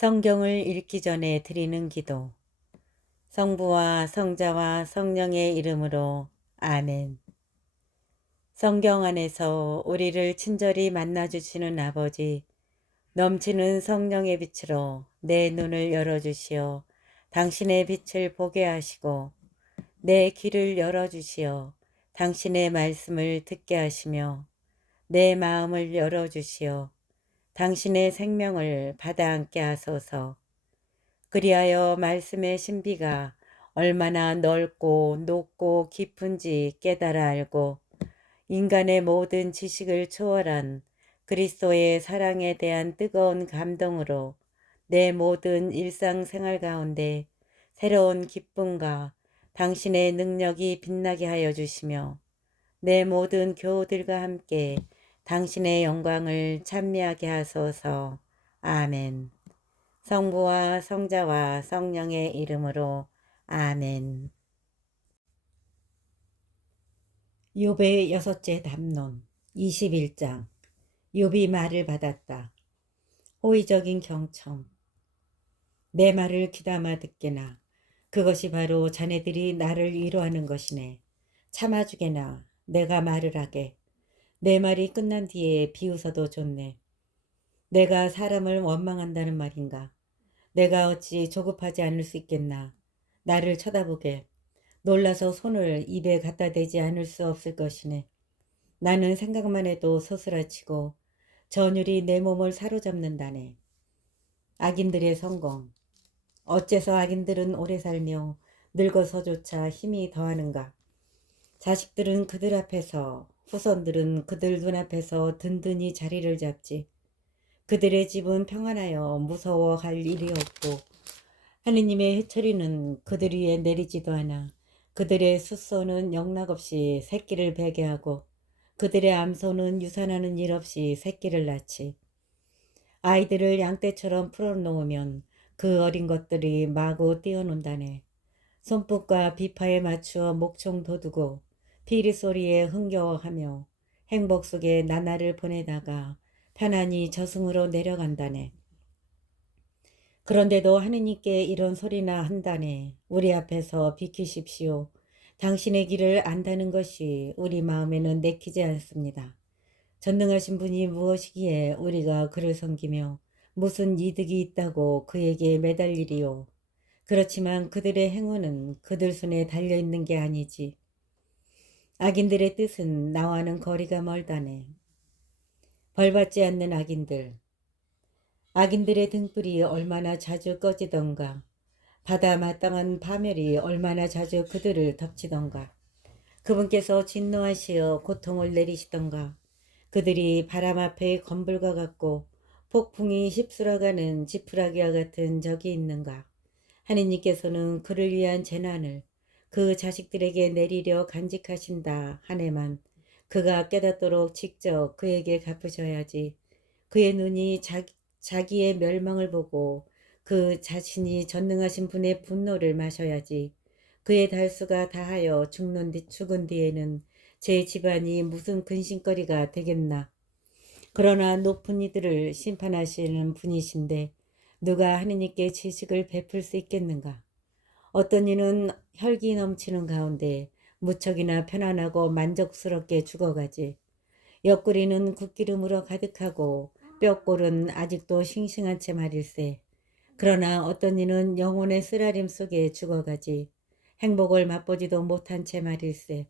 성경을 읽기 전에 드리는 기도. 성부와 성자와 성령의 이름으로 아멘. 성경 안에서 우리를 친절히 만나주시는 아버지, 넘치는 성령의 빛으로 내 눈을 열어주시어 당신의 빛을 보게 하시고 내 귀를 열어주시어 당신의 말씀을 듣게 하시며 내 마음을 열어주시어 당신의 생명을 받아 안게 하소서. 그리하여 말씀의 신비가 얼마나 넓고 높고 깊은지 깨달아 알고 인간의 모든 지식을 초월한 그리스도의 사랑에 대한 뜨거운 감동으로 내 모든 일상생활 가운데 새로운 기쁨과 당신의 능력이 빛나게 하여 주시며 내 모든 교우들과 함께 당신의 영광을 찬미하게 하소서. 아멘. 성부와 성자와 성령의 이름으로 아멘. 욥의 여섯째 담론 21장. 욥이 말을 받았다. 호의적인 경청. 내 말을 귀담아 듣게나. 그것이 바로 자네들이 나를 위로하는 것이네. 참아주게나. 내가 말을 하게. 내 말이 끝난 뒤에 비웃어도 좋네. 내가 사람을 원망한다는 말인가. 내가 어찌 조급하지 않을 수 있겠나. 나를 쳐다보게. 놀라서 손을 입에 갖다 대지 않을 수 없을 것이네. 나는 생각만 해도 소스라치고 전율이 내 몸을 사로잡는다네. 악인들의 성공. 어째서 악인들은 오래 살며 늙어서조차 힘이 더하는가. 자식들은 그들 앞에서, 후손들은 그들 눈앞에서 든든히 자리를 잡지. 그들의 집은 평안하여 무서워할 일이 없고 하느님의 해처리는 그들 위에 내리지도 않아. 그들의 숫소는 영락없이 새끼를 베게 하고 그들의 암소는 유산하는 일 없이 새끼를 낳지. 아이들을 양떼처럼 풀어놓으면 그 어린 것들이 마구 뛰어논다네. 손끝과 비파에 맞추어 목총 돋우고 피리 소리에 흥겨워하며 행복 속에 나날을 보내다가 편안히 저승으로 내려간다네. 그런데도 하느님께 이런 소리나 한다네. 우리 앞에서 비키십시오. 당신의 길을 안다는 것이 우리 마음에는 내키지 않습니다. 전능하신 분이 무엇이기에 우리가 그를 섬기며 무슨 이득이 있다고 그에게 매달리리요. 그렇지만 그들의 행운은 그들 손에 달려있는 게 아니지. 악인들의 뜻은 나와는 거리가 멀다네. 벌받지 않는 악인들. 악인들의 등불이 얼마나 자주 꺼지던가. 바다 마땅한 파멸이 얼마나 자주 그들을 덮치던가. 그분께서 진노하시어 고통을 내리시던가. 그들이 바람 앞에 건불과 같고 폭풍이 휩쓸어가는 지푸라기와 같은 적이 있는가. 하느님께서는 그를 위한 재난을 그 자식들에게 내리려 간직하신다 하네만 그가 깨닫도록 직접 그에게 갚으셔야지. 그의 눈이 자기의 멸망을 보고 그 자신이 전능하신 분의 분노를 마셔야지. 그의 달수가 다하여 죽은 뒤에는 제 집안이 무슨 근심거리가 되겠나. 그러나 높은 이들을 심판하시는 분이신데 누가 하느님께 지식을 베풀 수 있겠는가. 어떤 이는 혈기 넘치는 가운데 무척이나 편안하고 만족스럽게 죽어가지. 옆구리는 굿기름으로 가득하고 뼈골은 아직도 싱싱한 채 말일세. 그러나 어떤 이는 영혼의 쓰라림 속에 죽어가지. 행복을 맛보지도 못한 채 말일세.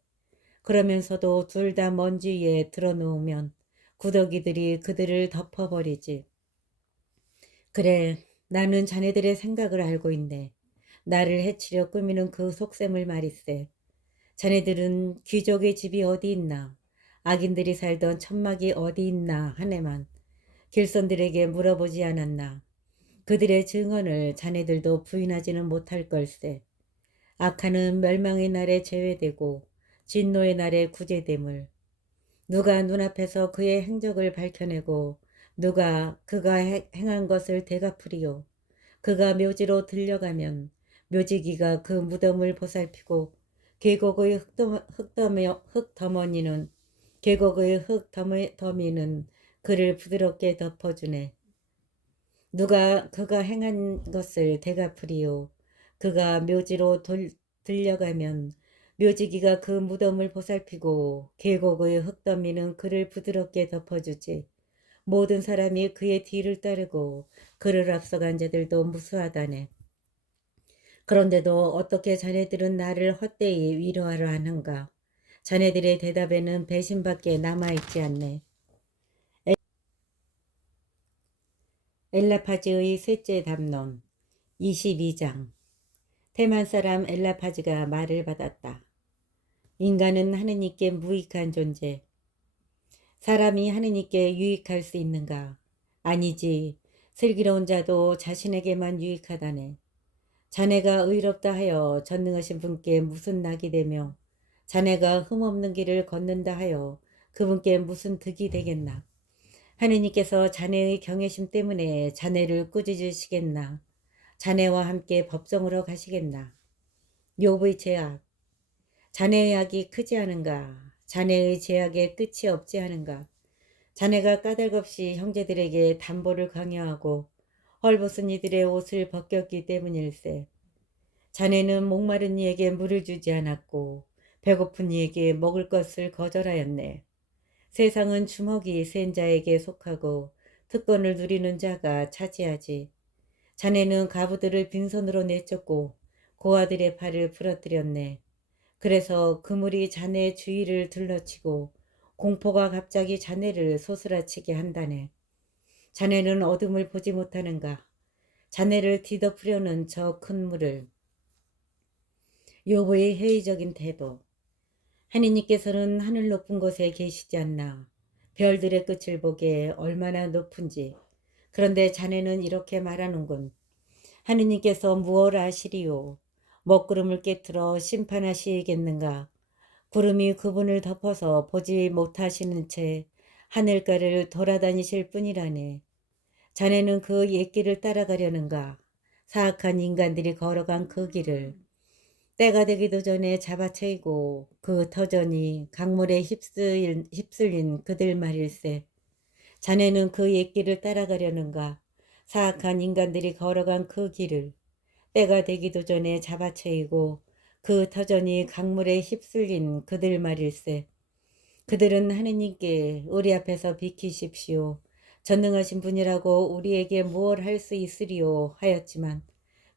그러면서도 둘 다 먼지 위에 드러놓으면 구더기들이 그들을 덮어버리지. 그래, 나는 자네들의 생각을 알고 있네. 나를 해치려 꾸미는 그 속셈을 말일세. 자네들은 귀족의 집이 어디 있나, 악인들이 살던 천막이 어디 있나 하네만 길손들에게 물어보지 않았나. 그들의 증언을 자네들도 부인하지는 못할 걸세. 악한은 멸망의 날에 제외되고 진노의 날에 구제됨을. 누가 눈앞에서 그의 행적을 밝혀내고 누가 그가 행한 것을 되갚으리요. 그가 묘지로 들려가면 묘지기가 그 무덤을 보살피고 계곡의 흙더미는 계곡의 흙더미는 그를 부드럽게 덮어주네. 누가 그가 행한 것을 되갚으리요. 그가 묘지로 들려가면 묘지기가 그 무덤을 보살피고 계곡의 흙더미는 그를 부드럽게 덮어주지. 모든 사람이 그의 뒤를 따르고 그를 앞서간 자들도 무수하다네. 그런데도 어떻게 자네들은 나를 헛되이 위로하려 하는가? 자네들의 대답에는 배신밖에 남아있지 않네. 엘라파즈의 셋째 담론 22장. 테만 사람 엘라파즈가 말을 받았다. 인간은 하느님께 무익한 존재. 사람이 하느님께 유익할 수 있는가? 아니지. 슬기로운 자도 자신에게만 유익하다네. 자네가 의롭다 하여 전능하신 분께 무슨 낙이 되며 자네가 흠없는 길을 걷는다 하여 그분께 무슨 득이 되겠나? 하느님께서 자네의 경외심 때문에 자네를 꾸짖으시겠나? 자네와 함께 법정으로 가시겠나? 욥의 죄악. 자네의 악이 크지 않은가? 자네의 죄악에 끝이 없지 않은가? 자네가 까닭없이 형제들에게 담보를 강요하고 헐벗은 이들의 옷을 벗겼기 때문일세. 자네는 목마른 이에게 물을 주지 않았고 배고픈 이에게 먹을 것을 거절하였네. 세상은 주먹이 센 자에게 속하고 특권을 누리는 자가 차지하지. 자네는 가부들을 빈손으로 내쫓고 고아들의 팔을 부러뜨렸네. 그래서 그물이 자네의 주위를 둘러치고 공포가 갑자기 자네를 소스라치게 한다네. 자네는 어둠을 보지 못하는가? 자네를 뒤덮으려는 저 큰 물을. 욥의 회의적인 태도. 하느님께서는 하늘 높은 곳에 계시지 않나. 별들의 끝을 보게 얼마나 높은지. 그런데 자네는 이렇게 말하는군. 하느님께서 무엇 아시리요? 먹구름을 깨뜨려 심판하시겠는가? 구름이 그분을 덮어서 보지 못하시는 채 하늘가를 돌아다니실 뿐이라네. 자네는 그 옛길을 따라가려는가? 사악한 인간들이 걸어간 그 길을. 때가 되기도 전에 잡아채이고 그 터전이 강물에 휩쓸린 그들 말일세. 자네는 그 옛길을 따라가려는가? 사악한 인간들이 걸어간 그 길을. 때가 되기도 전에 잡아채이고 그 터전이 강물에 휩쓸린 그들 말일세. 그들은 하느님께 우리 앞에서 비키십시오. 전능하신 분이라고 우리에게 무엇 할 수 있으리요 하였지만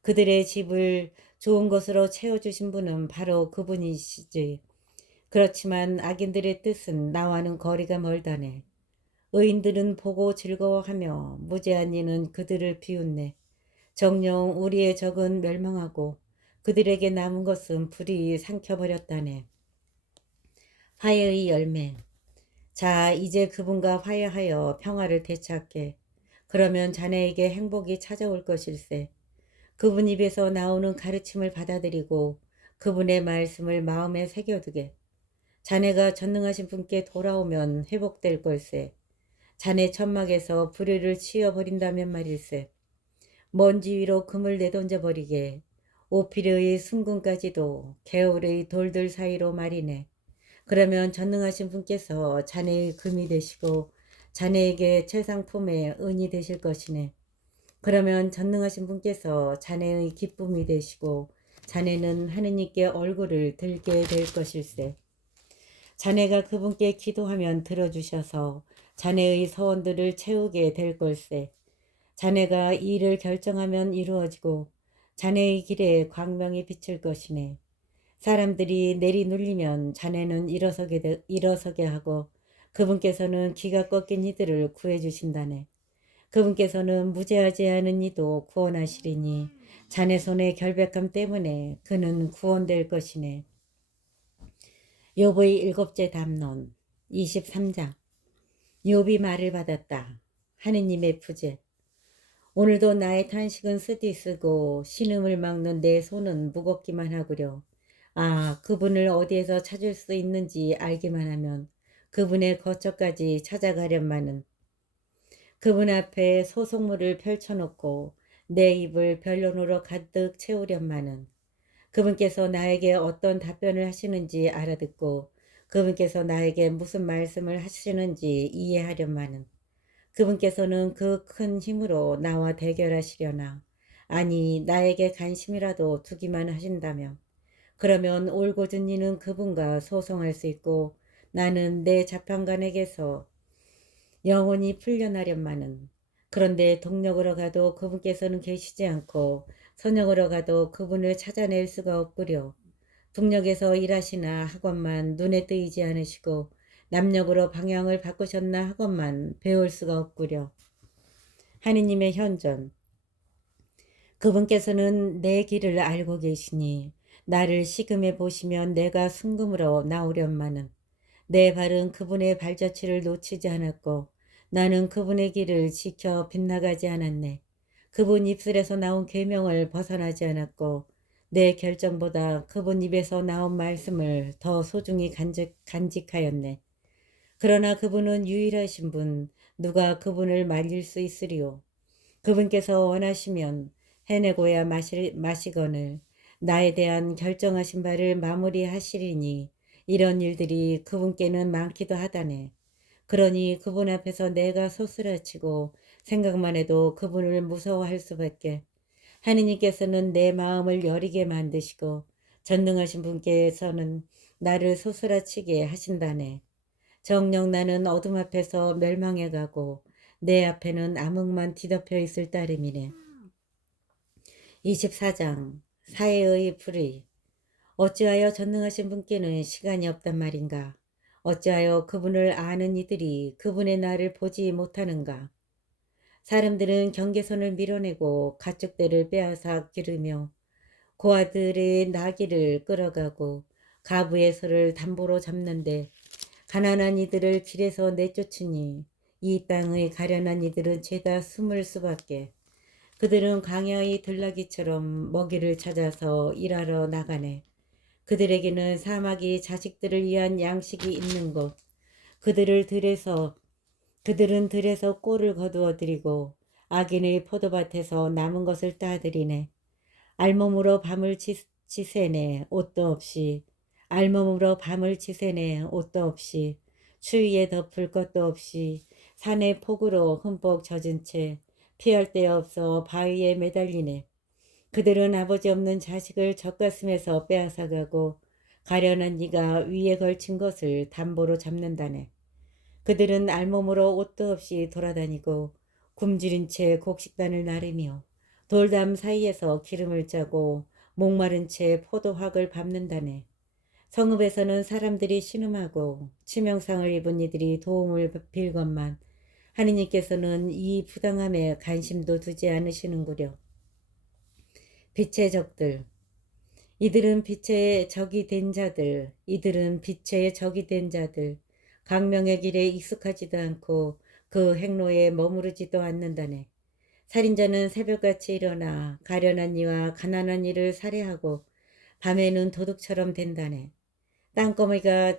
그들의 집을 좋은 것으로 채워주신 분은 바로 그분이시지. 그렇지만 악인들의 뜻은 나와는 거리가 멀다네. 의인들은 보고 즐거워하며 무죄한 이는 그들을 비웃네. 정녕 우리의 적은 멸망하고 그들에게 남은 것은 불이 삼켜버렸다네. 화해의 열매. 자, 이제 그분과 화해하여 평화를 되찾게. 그러면 자네에게 행복이 찾아올 것일세. 그분 입에서 나오는 가르침을 받아들이고 그분의 말씀을 마음에 새겨두게. 자네가 전능하신 분께 돌아오면 회복될 걸세. 자네 천막에서 불의를 치워버린다면 말일세. 먼지 위로 금을 내던져 버리게. 오피르의 순금까지도 개울의 돌들 사이로 말이네. 그러면 전능하신 분께서 자네의 금이 되시고 자네에게 최상품의 은이 되실 것이네. 그러면 전능하신 분께서 자네의 기쁨이 되시고 자네는 하느님께 얼굴을 들게 될 것일세. 자네가 그분께 기도하면 들어주셔서 자네의 소원들을 채우게 될 걸세. 자네가 이 일을 결정하면 이루어지고 자네의 길에 광명이 비칠 것이네. 사람들이 내리눌리면 자네는 일어서게 하고 그분께서는 기가 꺾인 이들을 구해주신다네. 그분께서는 무죄하지 않은 이도 구원하시리니 자네 손의 결백함 때문에 그는 구원될 것이네. 욥의 일곱째 담론 23장. 욥이 말을 받았다. 하느님의 부재. 오늘도 나의 탄식은 쓰디쓰고 신음을 막는 내 손은 무겁기만 하구려. 아, 그분을 어디에서 찾을 수 있는지 알기만 하면 그분의 거처까지 찾아가련마는. 그분 앞에 소속물을 펼쳐놓고 내 입을 변론으로 가득 채우련마는. 그분께서 나에게 어떤 답변을 하시는지 알아듣고 그분께서 나에게 무슨 말씀을 하시는지 이해하련마는. 그분께서는 그 큰 힘으로 나와 대결하시려나 아니 나에게 관심이라도 두기만 하신다면 그러면 올곧은 이는 그분과 소송할 수 있고 나는 내 자판관에게서 영원히 풀려나련마는 그런데 동력으로 가도 그분께서는 계시지 않고 선역으로 가도 그분을 찾아낼 수가 없구려. 북녘에서 일하시나 하건만 눈에 띄지 않으시고 남녘으로 방향을 바꾸셨나 하건만 배울 수가 없구려. 하느님의 현존 그분께서는 내 길을 알고 계시니 나를 시금해 보시면 내가 순금으로 나오련마는 내 발은 그분의 발자취를 놓치지 않았고 나는 그분의 길을 지켜 빗나가지 않았네. 그분 입술에서 나온 계명을 벗어나지 않았고 내 결정보다 그분 입에서 나온 말씀을 더 소중히 간직하였네. 그러나 그분은 유일하신 분, 누가 그분을 말릴 수 있으리요. 그분께서 원하시면 해내고야 마시거늘 나에 대한 결정하신 바를 마무리하시리니 이런 일들이 그분께는 많기도 하다네. 그러니 그분 앞에서 내가 소스라치고 생각만 해도 그분을 무서워할 수밖에. 하느님께서는 내 마음을 여리게 만드시고 전능하신 분께서는 나를 소스라치게 하신다네. 정녕 나는 어둠 앞에서 멸망해 가고 내 앞에는 암흑만 뒤덮여 있을 따름이네. 24장 사해의 불의 어찌하여 전능하신 분께는 시간이 없단 말인가? 어찌하여 그분을 아는 이들이 그분의 날을 보지 못하는가? 사람들은 경계선을 밀어내고 가축대를 빼앗아 기르며 고아들의 나귀를 끌어가고 가부의 소를 담보로 잡는데 가난한 이들을 길에서 내쫓으니 이 땅의 가련한 이들은 죄다 숨을 수밖에. 그들은 광야의 들나귀처럼 먹이를 찾아서 일하러 나가네. 그들에게는 사막이 자식들을 위한 양식이 있는 곳. 그들은 들에서 꼴을 거두어 들이고 악인의 포도밭에서 남은 것을 따들이네. 알몸으로 밤을 지새네 옷도 없이 알몸으로 밤을 지새네 옷도 없이 추위에 덮을 것도 없이 산의 폭우로 흠뻑 젖은 채 피할 데 없어 바위에 매달리네. 그들은 아버지 없는 자식을 젖가슴에서 빼앗아가고 가련한 이가 위에 걸친 것을 담보로 잡는다네. 그들은 알몸으로 옷도 없이 돌아다니고 굶주린 채 곡식단을 나르며 돌담 사이에서 기름을 짜고 목마른 채 포도확을 밟는다네. 성읍에서는 사람들이 신음하고 치명상을 입은 이들이 도움을 빌건만 하느님께서는 이 부당함에 관심도 두지 않으시는구려. 빛의 적들 이들은 빛의 적이 된 자들 강명의 길에 익숙하지도 않고 그 행로에 머무르지도 않는다네. 살인자는 새벽같이 일어나 가련한 이와 가난한 이를 살해하고 밤에는 도둑처럼 된다네. 땅거미가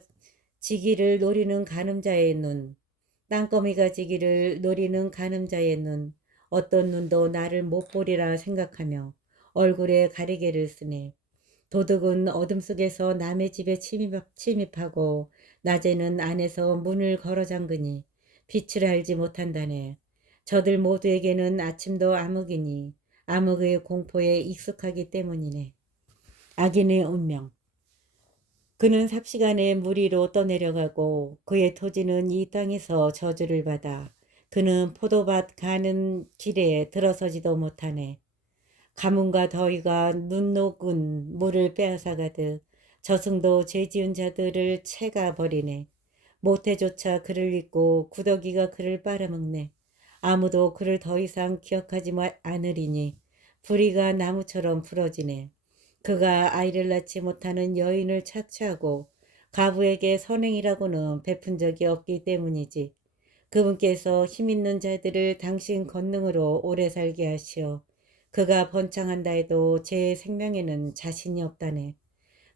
지기를 노리는 가늠자의 눈, 땅거미가 지기를 노리는 가늠자의 눈, 어떤 눈도 나를 못 보리라 생각하며 얼굴에 가리개를 쓰네. 도둑은 어둠 속에서 남의 집에 침입하고 낮에는 안에서 문을 걸어 잠그니 빛을 알지 못한다네. 저들 모두에게는 아침도 암흑이니 암흑의 공포에 익숙하기 때문이네. 악인의 운명 그는 삽시간에 물 위로 떠내려가고 그의 토지는 이 땅에서 저주를 받아 그는 포도밭 가는 길에 들어서지도 못하네. 가뭄과 더위가 눈 녹은 물을 빼앗아가듯 저승도 죄지은 자들을 채가 버리네. 모태조차 그를 잊고 구더기가 그를 빨아먹네. 아무도 그를 더 이상 기억하지 않으리니 부리가 나무처럼 부러지네. 그가 아이를 낳지 못하는 여인을 착취하고 가부에게 선행이라고는 베푼 적이 없기 때문이지. 그분께서 힘있는 자들을 당신 권능으로 오래 살게 하시어 그가 번창한다 해도 제 생명에는 자신이 없다네.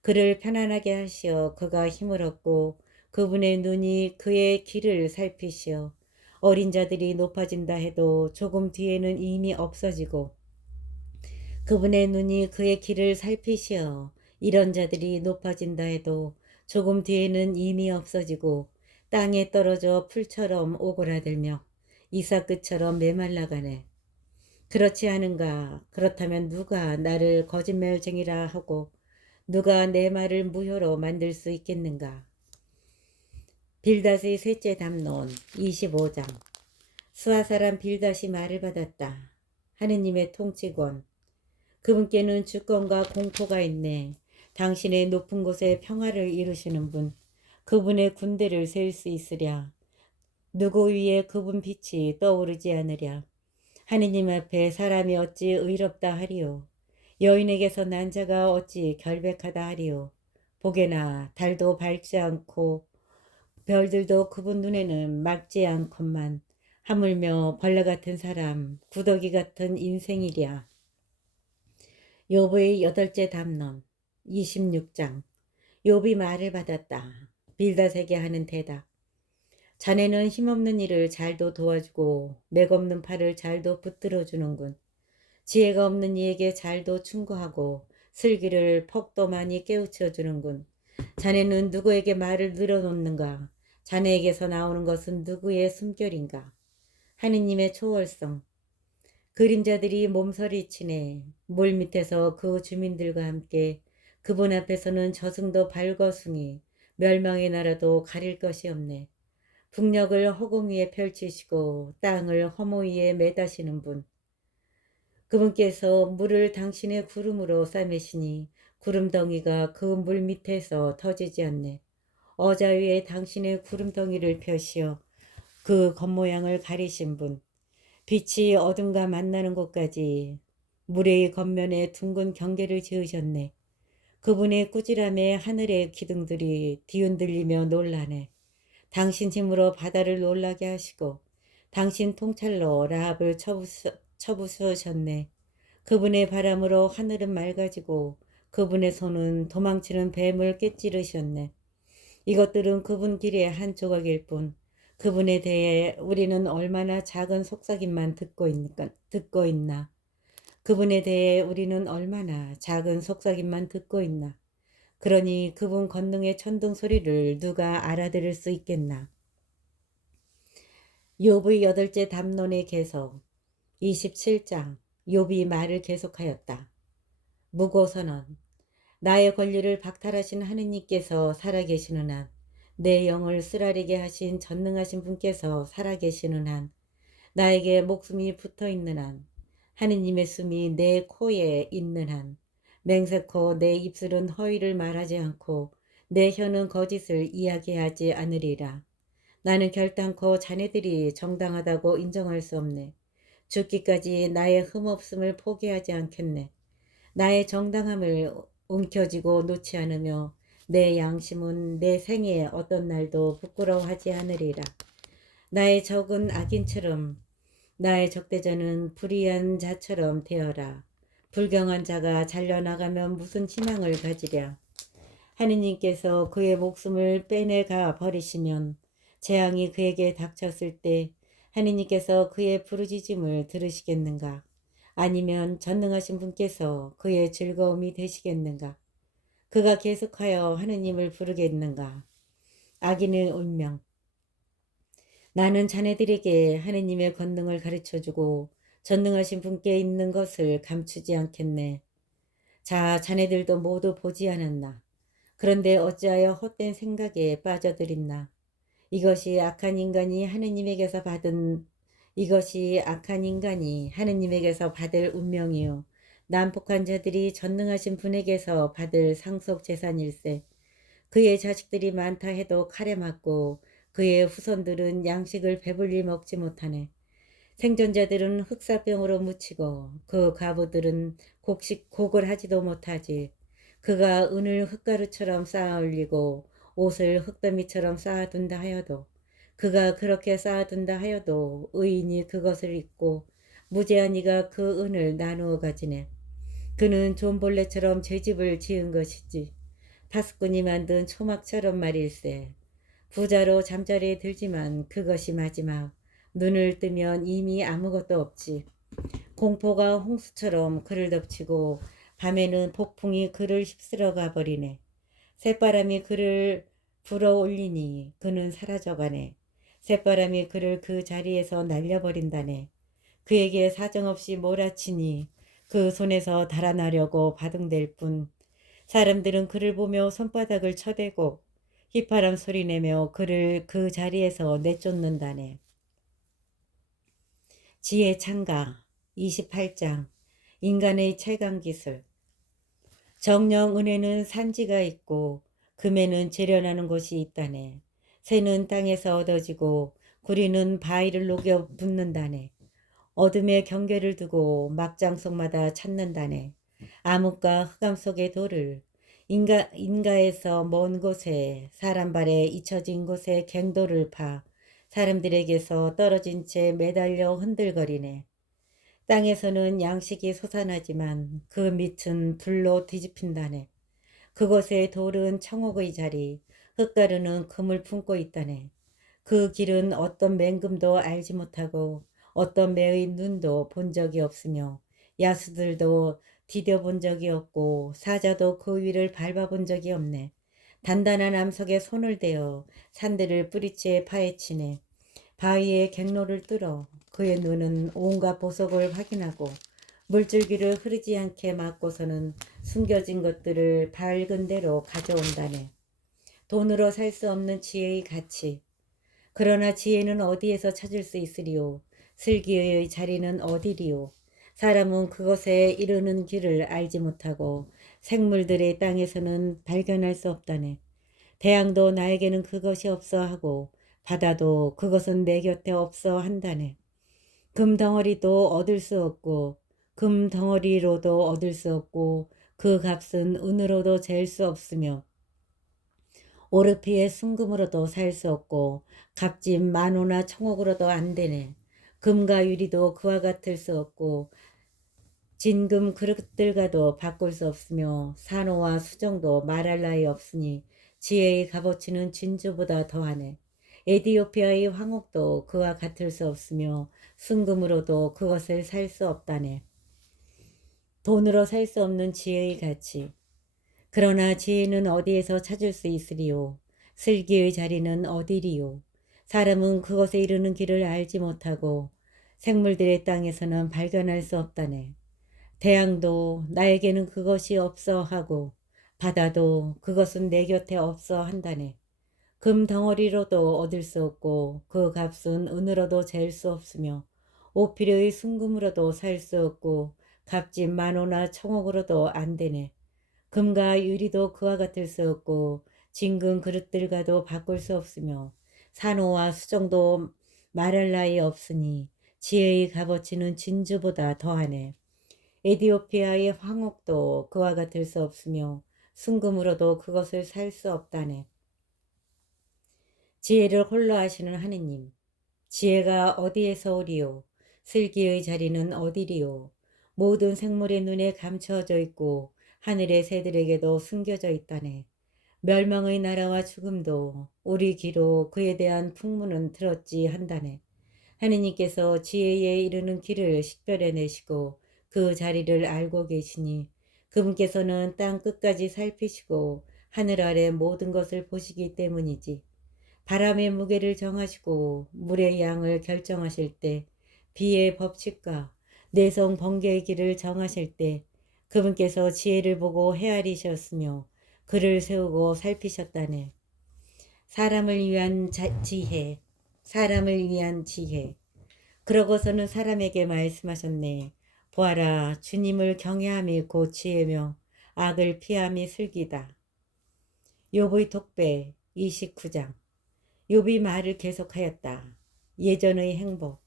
그를 편안하게 하시어 그가 힘을 얻고 그분의 눈이 그의 길을 살피시어 어린 자들이 높아진다 해도 조금 뒤에는 이미 없어지고 그분의 눈이 그의 길을 살피시어 이런 자들이 높아진다 해도 조금 뒤에는 이미 없어지고 땅에 떨어져 풀처럼 오그라들며 이삭끝처럼 메말라가네. 그렇지 않은가? 그렇다면 누가 나를 거짓말쟁이라 하고 누가 내 말을 무효로 만들 수 있겠는가? 빌닷의 셋째 담론 25장. 수아 사람 빌닷이 말을 받았다. 하느님의 통치권. 그분께는 주권과 공포가 있네. 당신의 높은 곳에 평화를 이루시는 분. 그분의 군대를 세울 수 있으랴. 누구 위에 그분 빛이 떠오르지 않으랴. 하느님 앞에 사람이 어찌 의롭다 하리요. 여인에게서 난 자가 어찌 결백하다 하리요. 보게나 달도 밝지 않고 별들도 그분 눈에는 맑지 않건만 하물며 벌레 같은 사람 구더기 같은 인생이랴. 욥의 여덟째 담론 26장. 욥이 말을 받았다. 빌닷에게 하는 대답. 자네는 힘없는 이를 잘도 도와주고 맥없는 팔을 잘도 붙들어 주는군. 지혜가 없는 이에게 잘도 충고하고 슬기를 퍽도 많이 깨우쳐 주는군. 자네는 누구에게 말을 늘어놓는가? 자네에게서 나오는 것은 누구의 숨결인가? 하느님의 초월성. 그림자들이 몸서리치네. 물 밑에서 그 주민들과 함께 그분 앞에서는 저승도 발거숭이 멸망의 나라도 가릴 것이 없네. 북녘을 허공 위에 펼치시고 땅을 허무 위에 매다시는 분. 그분께서 물을 당신의 구름으로 싸매시니 구름덩이가 그 물 밑에서 터지지 않네. 어자 위에 당신의 구름덩이를 펴시어 그 겉모양을 가리신 분. 빛이 어둠과 만나는 곳까지 물의 겉면에 둥근 경계를 지으셨네. 그분의 꾸지람에 하늘의 기둥들이 뒤흔들리며 놀라네. 당신 힘으로 바다를 놀라게 하시고 당신 통찰로 라합을 쳐부수셨네. 그분의 바람으로 하늘은 맑아지고 그분의 손은 도망치는 뱀을 깨찌르셨네. 이것들은 그분 길의 한 조각일 뿐 그분에 대해 우리는 얼마나 작은 속삭임만 듣고 있나. 그분에 대해 우리는 얼마나 작은 속삭임만 듣고 있나. 그러니 그분 권능의 천둥 소리를 누가 알아들을 수 있겠나. 욥의 여덟째 담론의 계속 27장. 욥이 말을 계속하였다. 무고선언. 나의 권리를 박탈하신 하느님께서 살아계시는 한, 내 영을 쓰라리게 하신 전능하신 분께서 살아계시는 한, 나에게 목숨이 붙어있는 한, 하느님의 숨이 내 코에 있는 한, 맹세코 내 입술은 허위를 말하지 않고 내 혀는 거짓을 이야기하지 않으리라. 나는 결단코 자네들이 정당하다고 인정할 수 없네. 죽기까지 나의 흠없음을 포기하지 않겠네. 나의 정당함을 움켜쥐고 놓지 않으며 내 양심은 내 생에 어떤 날도 부끄러워하지 않으리라. 나의 적은 악인처럼 나의 적대자는 불의한 자처럼 되어라. 불경한 자가 잘려나가면 무슨 희망을 가지랴. 하느님께서 그의 목숨을 빼내가 버리시면 재앙이 그에게 닥쳤을 때 하느님께서 그의 부르짖음을 들으시겠는가? 아니면 전능하신 분께서 그의 즐거움이 되시겠는가? 그가 계속하여 하느님을 부르겠는가? 악인의 운명. 나는 자네들에게 하느님의 권능을 가르쳐주고 전능하신 분께 있는 것을 감추지 않겠네. 자, 자네들도 모두 보지 않았나? 그런데 어찌하여 헛된 생각에 빠져들있나? 이것이 악한 인간이 하느님에게서 받을 운명이요. 난폭한 자들이 전능하신 분에게서 받을 상속 재산일세. 그의 자식들이 많다 해도 칼에 맞고 그의 후손들은 양식을 배불리 먹지 못하네. 생존자들은 흑사병으로 묻히고 그 과부들은 곡을 하지도 못하지. 그가 은을 흙가루처럼 쌓아 올리고 옷을 흙더미처럼 쌓아둔다 하여도 그가 그렇게 쌓아둔다 하여도 의인이 그것을 입고 무죄한 이가 그 은을 나누어 가지네. 그는 존벌레처럼 제 집을 지은 것이지 파수꾼이 만든 초막처럼 말일세. 부자로 잠자리에 들지만 그것이 마지막. 눈을 뜨면 이미 아무것도 없지. 공포가 홍수처럼 그를 덮치고 밤에는 폭풍이 그를 휩쓸어 가버리네. 새바람이 그를 불어올리니 그는 사라져가네. 새바람이 그를 그 자리에서 날려버린다네. 그에게 사정없이 몰아치니 그 손에서 달아나려고 바둥댈 뿐 사람들은 그를 보며 손바닥을 쳐대고 휘파람 소리내며 그를 그 자리에서 내쫓는다네. 지혜 창가 28장 인간의 최강기술. 정령 은혜는 산지가 있고 금에는 재련하는 곳이 있다네. 새는 땅에서 얻어지고 구리는 바위를 녹여 붓는다네. 어둠의 경계를 두고 막장 속마다 찾는다네. 암흑과 흑암 속의 돌을 인가에서 먼 곳에 사람 발에 잊혀진 곳에 갱도를 파 사람들에게서 떨어진 채 매달려 흔들거리네. 땅에서는 양식이 솟아나지만 그 밑은 불로 뒤집힌다네. 그곳의 돌은 청옥의 자리, 흙가루는 금을 품고 있다네. 그 길은 어떤 맹금도 알지 못하고 어떤 매의 눈도 본 적이 없으며 야수들도 디뎌본 적이 없고 사자도 그 위를 밟아본 적이 없네. 단단한 암석에 손을 대어 산들을 뿌리채 파헤치네. 바위의 갱로를 뚫어 그의 눈은 온갖 보석을 확인하고 물줄기를 흐르지 않게 막고서는 숨겨진 것들을 밝은 대로 가져온다네. 돈으로 살 수 없는 지혜의 가치. 그러나 지혜는 어디에서 찾을 수 있으리요? 슬기의 자리는 어디리요? 사람은 그것에 이르는 길을 알지 못하고 생물들의 땅에서는 발견할 수 없다네. 태양도 나에게는 그것이 없어 하고 바다도 그것은 내 곁에 없어 한다네. 금덩어리도 얻을 수 없고 금덩어리로도 얻을 수 없고 그 값은 은으로도 잴 수 없으며 오르피의 순금으로도 살 수 없고 값집 만호나 청옥으로도 안 되네. 금과 유리도 그와 같을 수 없고 진금 그릇들과도 바꿀 수 없으며 산호와 수정도 말할 나위 없으니 지혜의 값어치는 진주보다 더하네. 에디오피아의 황옥도 그와 같을 수 없으며 순금으로도 그것을 살 수 없다네. 돈으로 살 수 없는 지혜의 가치. 그러나 지혜는 어디에서 찾을 수 있으리요? 슬기의 자리는 어디리요? 사람은 그것에 이르는 길을 알지 못하고 생물들의 땅에서는 발견할 수 없다네. 태양도 나에게는 그것이 없어 하고 바다도 그것은 내 곁에 없어 한다네. 금 덩어리로도 얻을 수 없고 그 값은 은으로도 잴 수 없으며 오피려의 순금으로도 살 수 없고 값집 만호나 청옥으로도 안 되네. 금과 유리도 그와 같을 수 없고 진금 그릇들과도 바꿀 수 없으며 산호와 수정도 말할 나위 없으니 지혜의 값어치는 진주보다 더하네. 에디오피아의 황옥도 그와 같을 수 없으며 순금으로도 그것을 살 수 없다네. 지혜를 홀로 아시는 하느님, 지혜가 어디에서 오리요? 슬기의 자리는 어디리요? 모든 생물의 눈에 감춰져 있고 하늘의 새들에게도 숨겨져 있다네. 멸망의 나라와 죽음도 우리 귀로 그에 대한 풍문은 들었지 한다네. 하느님께서 지혜에 이르는 길을 식별해내시고 그 자리를 알고 계시니 그분께서는 땅 끝까지 살피시고 하늘 아래 모든 것을 보시기 때문이지. 바람의 무게를 정하시고 물의 양을 결정하실 때 비의 법칙과 내성 번개의 길을 정하실 때 그분께서 지혜를 보고 헤아리셨으며 그를 세우고 살피셨다네. 사람을 위한 지혜, 사람을 위한 지혜. 그러고서는 사람에게 말씀하셨네. 보아라, 주님을 경외함이 곧 지혜며 악을 피함이 슬기다. 욥의 독배 29장. 욥이 말을 계속하였다. 예전의 행복.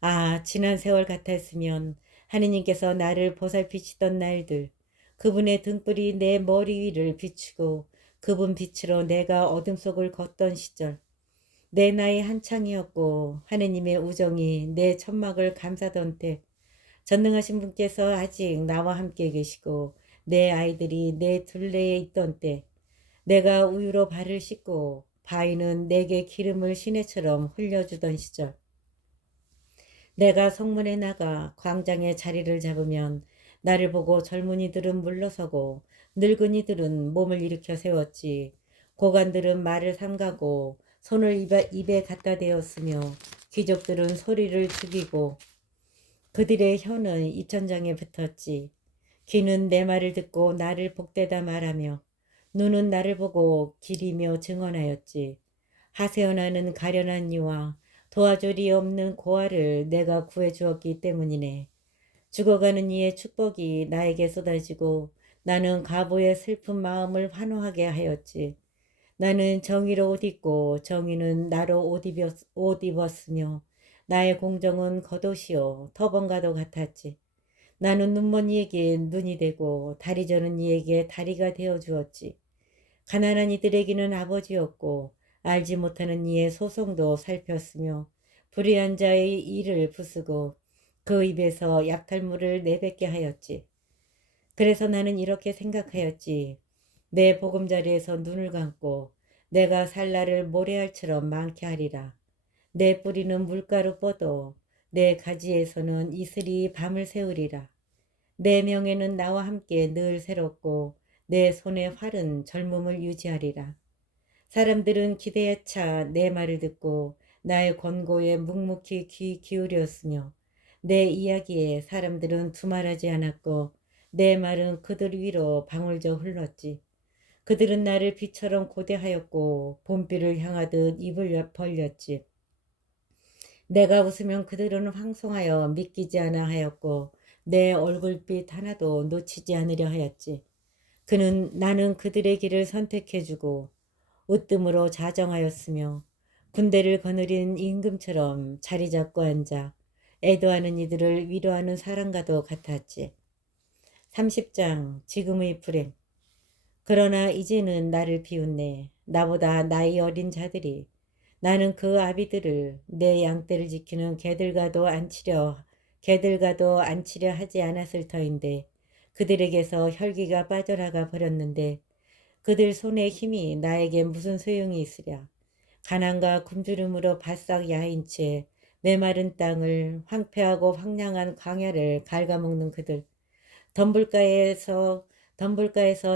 아, 지난 세월 같았으면 하느님께서 나를 보살피시던 날들, 그분의 등불이 내 머리 위를 비추고 그분 빛으로 내가 어둠 속을 걷던 시절, 내 나이 한창이었고 하느님의 우정이 내 천막을 감싸던 때, 전능하신 분께서 아직 나와 함께 계시고 내 아이들이 내 둘레에 있던 때, 내가 우유로 발을 씻고 바위는 내게 기름을 시내처럼 흘려주던 시절, 내가 성문에 나가 광장에 자리를 잡으면 나를 보고 젊은이들은 물러서고 늙은이들은 몸을 일으켜 세웠지. 고관들은 말을 삼가고 손을 입에 갖다 대었으며 귀족들은 소리를 죽이고 그들의 혀는 입천장에 붙었지. 귀는 내 말을 듣고 나를 복되다 말하며 눈은 나를 보고 기리며 증언하였지. 하세연하는 가련한 이와 도와줄 이 없는 고아를 내가 구해주었기 때문이네. 죽어가는 이의 축복이 나에게 쏟아지고 나는 가보의 슬픈 마음을 환호하게 하였지. 나는 정의로 옷 입고 정의는 나로 옷 입었으며 나의 공정은 겉옷이요 터번과도 같았지. 나는 눈먼 이에게 눈이 되고 다리 저는 이에게 다리가 되어 주었지. 가난한 이들에게는 아버지였고 알지 못하는 이의 소송도 살폈으며 불의한 자의 일을 부수고 그 입에서 약탈물을 내뱉게 하였지. 그래서 나는 이렇게 생각하였지. 내 보금자리에서 눈을 감고 내가 살 날을 모래알처럼 많게 하리라. 내 뿌리는 물가루 뻗어 내 가지에서는 이슬이 밤을 새우리라. 내 명예는 나와 함께 늘 새롭고 내 손의 활은 젊음을 유지하리라. 사람들은 기대에 차 내 말을 듣고 나의 권고에 묵묵히 귀 기울였으며 내 이야기에 사람들은 두말하지 않았고 내 말은 그들 위로 방울져 흘렀지. 그들은 나를 비처럼 고대하였고 봄비를 향하듯 입을 벌렸지. 내가 웃으면 그들은 황송하여 믿기지 않아 하였고 내 얼굴빛 하나도 놓치지 않으려 하였지. 나는 그들의 길을 선택해주고 으뜸으로 자정하였으며 군대를 거느린 임금처럼 자리 잡고 앉아 애도하는 이들을 위로하는 사람과도 같았지. 30장 지금의 불행. 그러나 이제는 나를 비웃네. 나보다 나이 어린 자들이 나는 그 아비들을 내 양떼를 지키는 개들과도 안치려 하지 않았을 터인데 그들에게서 혈기가 빠져나가 버렸는데 그들 손의 힘이 나에게 무슨 소용이 있으랴. 가난과 굶주림으로 바싹 야인 채 메마른 땅을 황폐하고 황량한 광야를 갉아먹는 그들. 덤불가에서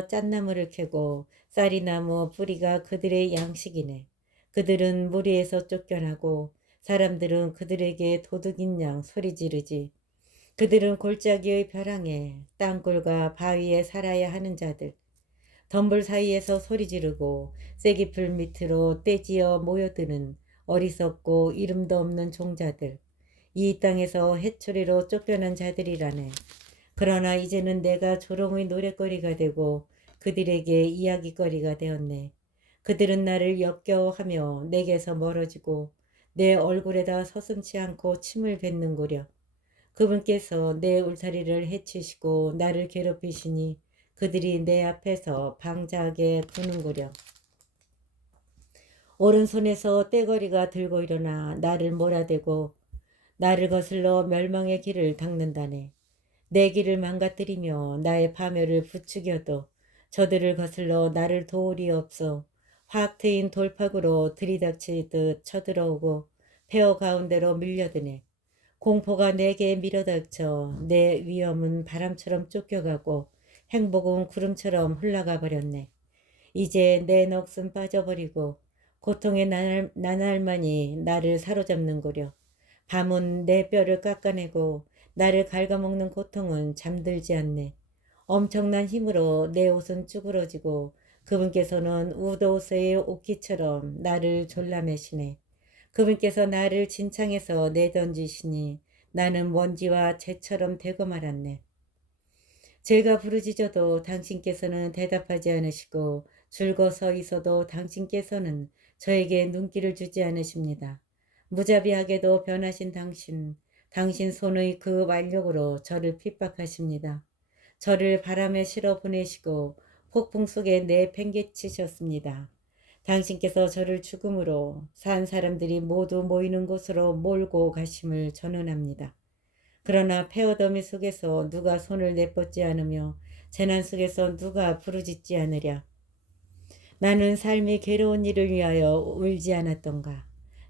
짠나무를 캐고 쌀이나무 뿌리가 그들의 양식이네. 그들은 무리에서 쫓겨나고 사람들은 그들에게 도둑인 양 소리 지르지. 그들은 골짜기의 벼랑에 땅굴과 바위에 살아야 하는 자들. 덤불 사이에서 소리 지르고 쐐기풀 밑으로 떼지어 모여드는 어리석고 이름도 없는 종자들. 이 땅에서 해초리로 쫓겨난 자들이라네. 그러나 이제는 내가 조롱의 노랫거리가 되고 그들에게 이야기거리가 되었네. 그들은 나를 역겨워하며 내게서 멀어지고 내 얼굴에다 서슴지 않고 침을 뱉는구려. 그분께서 내 울타리를 해치시고 나를 괴롭히시니 그들이 내 앞에서 방자하게 구는구려. 오른손에서 떼거리가 들고 일어나 나를 몰아대고 나를 거슬러 멸망의 길을 닦는다네. 내 길을 망가뜨리며 나의 파멸을 부추겨도 저들을 거슬러 나를 도울이 없어 확 트인 돌팍으로 들이닥치듯 쳐들어오고 폐허 가운데로 밀려드네. 공포가 내게 밀어닥쳐 내 위험은 바람처럼 쫓겨가고 행복은 구름처럼 흘러가 버렸네. 이제 내 넋은 빠져버리고 고통의 나날만이 나를 사로잡는구려. 밤은 내 뼈를 깎아내고 나를 갉아먹는 고통은 잠들지 않네. 엄청난 힘으로 내 옷은 쭈그러지고 그분께서는 우도새의 옷깃처럼 나를 졸라매시네. 그분께서 나를 진창에서 내던지시니 나는 먼지와 재처럼 되고 말았네. 제가 부르짖어도 당신께서는 대답하지 않으시고 줄거 서 있어도 당신께서는 저에게 눈길을 주지 않으십니다. 무자비하게도 변하신 당신 손의 그 완력으로 저를 핍박하십니다. 저를 바람에 실어 보내시고 폭풍 속에 내팽개치셨습니다. 당신께서 저를 죽음으로 산 사람들이 모두 모이는 곳으로 몰고 가심을 전언합니다. 그러나 폐허더미 속에서 누가 손을 내뻗지 않으며 재난 속에서 누가 부르짖지 않으랴. 나는 삶의 괴로운 일을 위하여 울지 않았던가.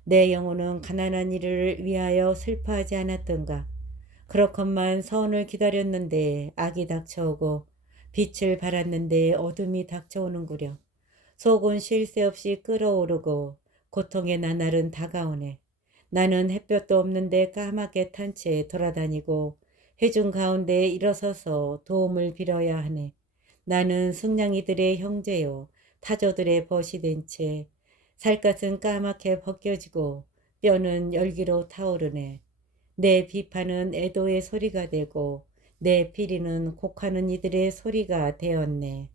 내 영혼은 가난한 일을 위하여 슬퍼하지 않았던가. 그렇건만 선을 기다렸는데 악이 닥쳐오고 빛을 발았는데 어둠이 닥쳐오는구려. 속은 쉴 새 없이 끓어오르고 고통의 나날은 다가오네. 나는 햇볕도 없는데 까맣게 탄 채 돌아다니고 회중 가운데 일어서서 도움을 빌어야 하네. 나는 승냥이들의 형제요 타조들의 벗이 된 채 살갗은 까맣게 벗겨지고 뼈는 열기로 타오르네. 내 비판은 애도의 소리가 되고 내 피리는 곡하는 이들의 소리가 되었네.